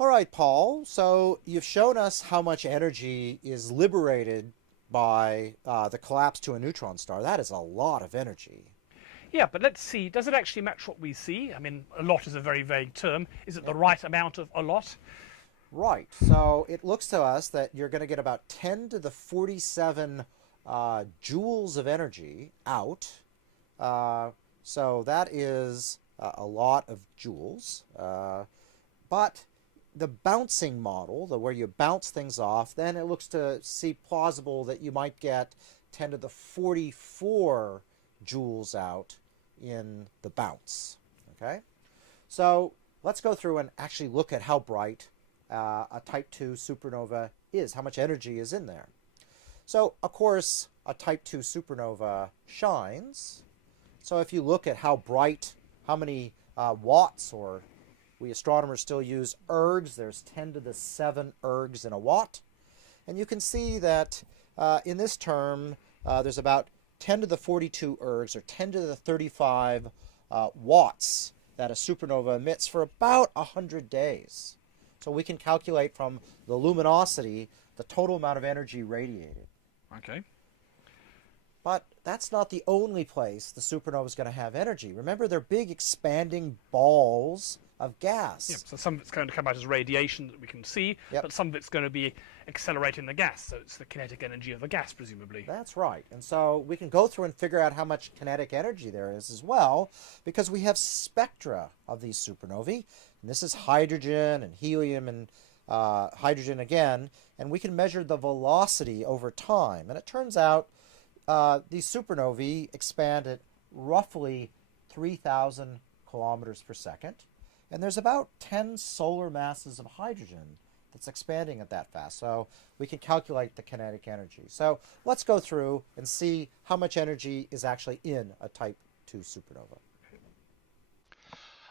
All right, Paul. So you've shown us how much energy is liberated by the collapse to a neutron star. That is a lot of energy. Yeah, but let's see, does it actually match what we see? I mean, a lot is a very vague term. Is it the Yep. right amount of a lot? Right. So it looks to us that you're going to get about 10 to the 47 joules of energy out. Uh, so that is a lot of joules. But the bouncing model, the where you bounce things off, then it looks to see plausible that you might get 10 to the 44 joules out in the bounce. Okay? So let's go through and actually look at how bright a Type 2 supernova is, how much energy is in there. So, of course, a Type 2 supernova shines. So if you look at how bright, how many watts, or we astronomers still use ergs, there's 10 to the 7 ergs in a watt. And you can see that in this term, there's about 10 to the 42 ergs, or 10 to the 35 watts that a supernova emits for about 100 days. So we can calculate from the luminosity the total amount of energy radiated. Okay. But that's not the only place the supernova is going to have energy. Remember, they're big expanding balls of gas. Yeah, so some of it's going to come out as radiation that we can see, Yep. but some of it's going to be accelerating the gas, so it's the kinetic energy of the gas, presumably. That's right. And so we can go through and figure out how much kinetic energy there is as well, because we have spectra of these supernovae. And this is hydrogen and helium and hydrogen again, and we can measure the velocity over time. And it turns out these supernovae expand at roughly 3,000 kilometers per second. And there's about 10 solar masses of hydrogen that's expanding at that fast. So we can calculate the kinetic energy. So let's go through and see how much energy is actually in a Type 2 supernova.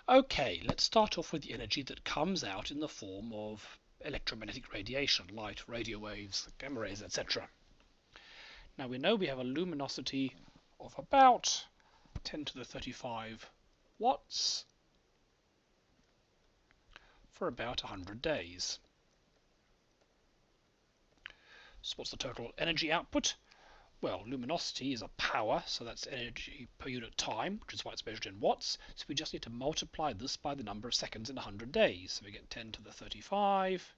Okay, let's start off with the energy that comes out in the form of electromagnetic radiation, light, radio waves, gamma rays, etc. Now we know we have a luminosity of about 10 to the 35 watts for about 100 days. So what's the total energy output? Well, luminosity is a power, so that's energy per unit time, which is why it's measured in watts. So we just need to multiply this by the number of seconds in 100 days. So we get 10 to the 35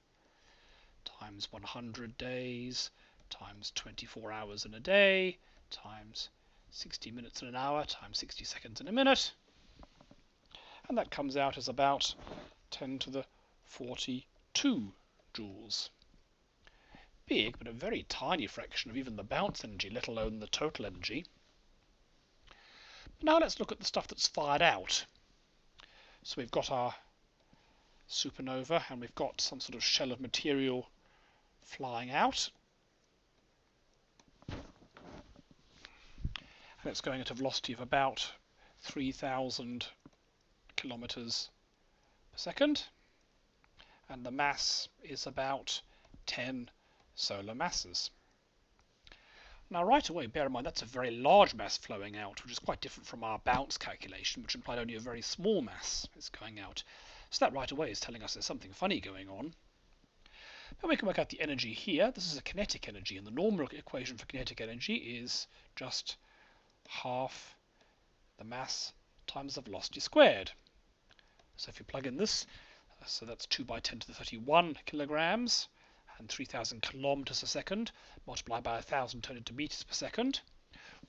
times 100 days times 24 hours in a day times 60 minutes in an hour times 60 seconds in a minute. And that comes out as about 10 to the 42 joules. Big, but a very tiny fraction of even the bounce energy, let alone the total energy. But now let's look at the stuff that's fired out. So we've got our supernova, and we've got some sort of shell of material flying out. And it's going at a velocity of about 3,000 kilometers per second. And the mass is about 10 solar masses. Now right away, bear in mind that's a very large mass flowing out, which is quite different from our bounce calculation, which implied only a very small mass is going out. So that right away is telling us there's something funny going on. But we can work out the energy here. This is a kinetic energy, and the normal equation for kinetic energy is just half the mass times the velocity squared. So if you plug in this, so that's 2 by 10 to the 31 kilograms, and 3,000 kilometers a second, multiplied by 1,000, turn into meters per second,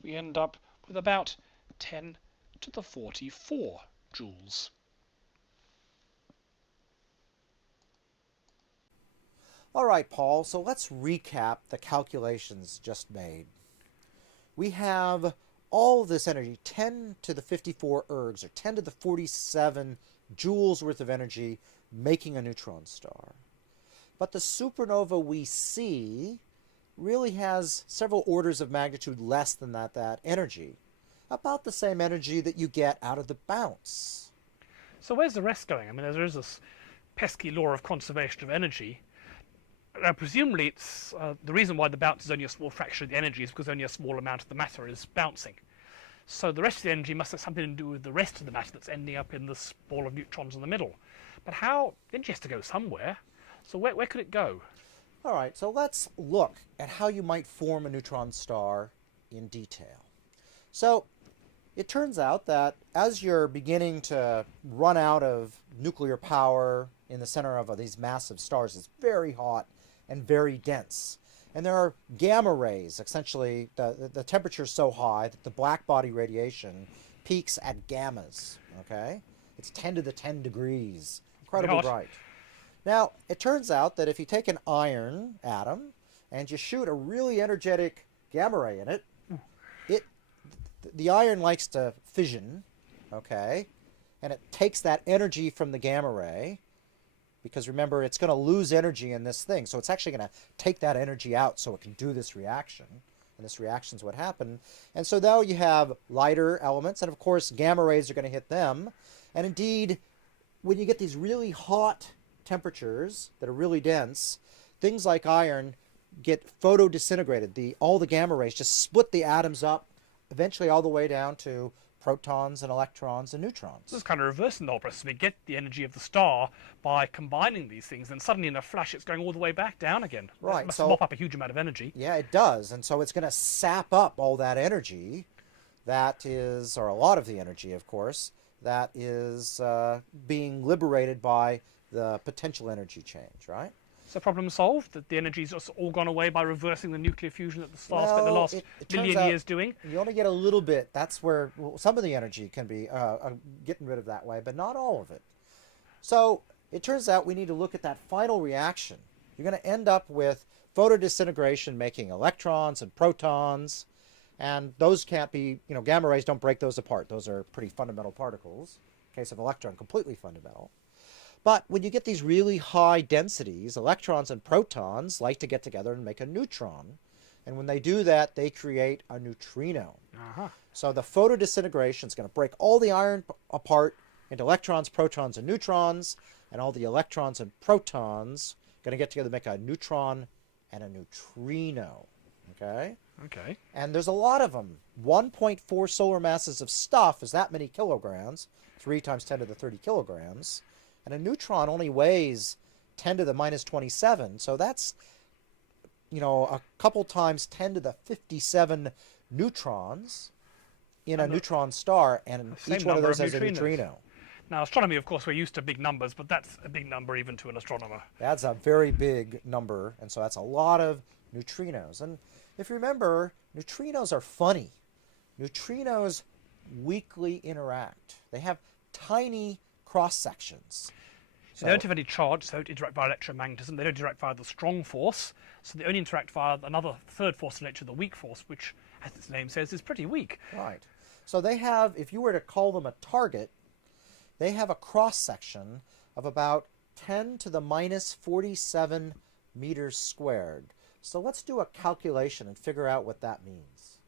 we end up with about 10 to the 44 joules. All right, Paul, so let's recap the calculations just made. We have all of this energy, 10 to the 54 ergs, or 10 to the 47 joules worth of energy, making a neutron star. But the supernova we see really has several orders of magnitude less than that energy. About the same energy that you get out of the bounce. So where's the rest going? I mean, there is this pesky law of conservation of energy. Now, presumably, it's the reason why the bounce is only a small fraction of the energy is because only a small amount of the matter is bouncing. So the rest of the energy must have something to do with the rest of the matter that's ending up in this ball of neutrons in the middle. But how? Energy has to go somewhere. So where could it go? All right, so let's look at how you might form a neutron star in detail. So it turns out that as you're beginning to run out of nuclear power in the center of these massive stars, it's very hot and very dense. And there are gamma rays. Essentially, the temperature is so high that the black body radiation peaks at gammas. Okay? It's 10 to the 10 degrees. Incredibly hot. bright. Now, it turns out that if you take an iron atom and you shoot a really energetic gamma ray in it, the iron likes to fission, okay? And it takes that energy from the gamma ray, because remember, it's going to lose energy in this thing. So it's actually going to take that energy out so it can do this reaction. And this reaction is what happened. And so now you have lighter elements, and of course, gamma rays are going to hit them. And indeed, when you get these really hot temperatures that are really dense, things like iron get photodisintegrated. All the gamma rays just split the atoms up, eventually all the way down to protons and electrons and neutrons. This is kind of reversing the whole process. We get the energy of the star by combining these things, and suddenly in a flash it's going all the way back down again. Right, It must so- mop up a huge amount of energy. Yeah, it does. And so it's going to sap up all that energy that is, or a lot of the energy, of course, that is being liberated by the potential energy change, right? So problem solved, that the energy's just all gone away by reversing the nuclear fusion that the star spent the Well, last it turns million out years doing. You only get a little bit. That's where some of the energy can be getting rid of that way, but not all of it. So it turns out we need to look at that final reaction. You're going to end up with photodisintegration making electrons and protons, and those can't be, gamma rays don't break those apart. Those are pretty fundamental particles. In case of electron, completely fundamental. But when you get these really high densities, electrons and protons like to get together and make a neutron. And when they do that, they create a neutrino. Uh-huh. So the photodisintegration is going to break all the iron apart into electrons, protons, and neutrons. And all the electrons and protons going to get together to make a neutron and a neutrino. Okay? Okay. And there's a lot of them. 1.4 solar masses of stuff is that many kilograms, 3 times 10 to the 30 kilograms. And a neutron only weighs 10 to the minus 27. So that's, a couple times 10 to the 57 neutrons in a neutron star. And same each one of number those of has a neutrinos. neutrino. Now, astronomy, of course, we're used to big numbers, but that's a big number even to an astronomer. That's a very big number. And so that's a lot of neutrinos. And if you remember, neutrinos are funny. Neutrinos weakly interact. They have tiny cross sections. They don't have any charge, so they don't interact via electromagnetism. They don't interact via the strong force, so they only interact via another third force in nature, the weak force, which, as its name says, is pretty weak. Right. So they have, if you were to call them a target, they have a cross section of about 10 to the minus 47 meters squared. So let's do a calculation and figure out what that means.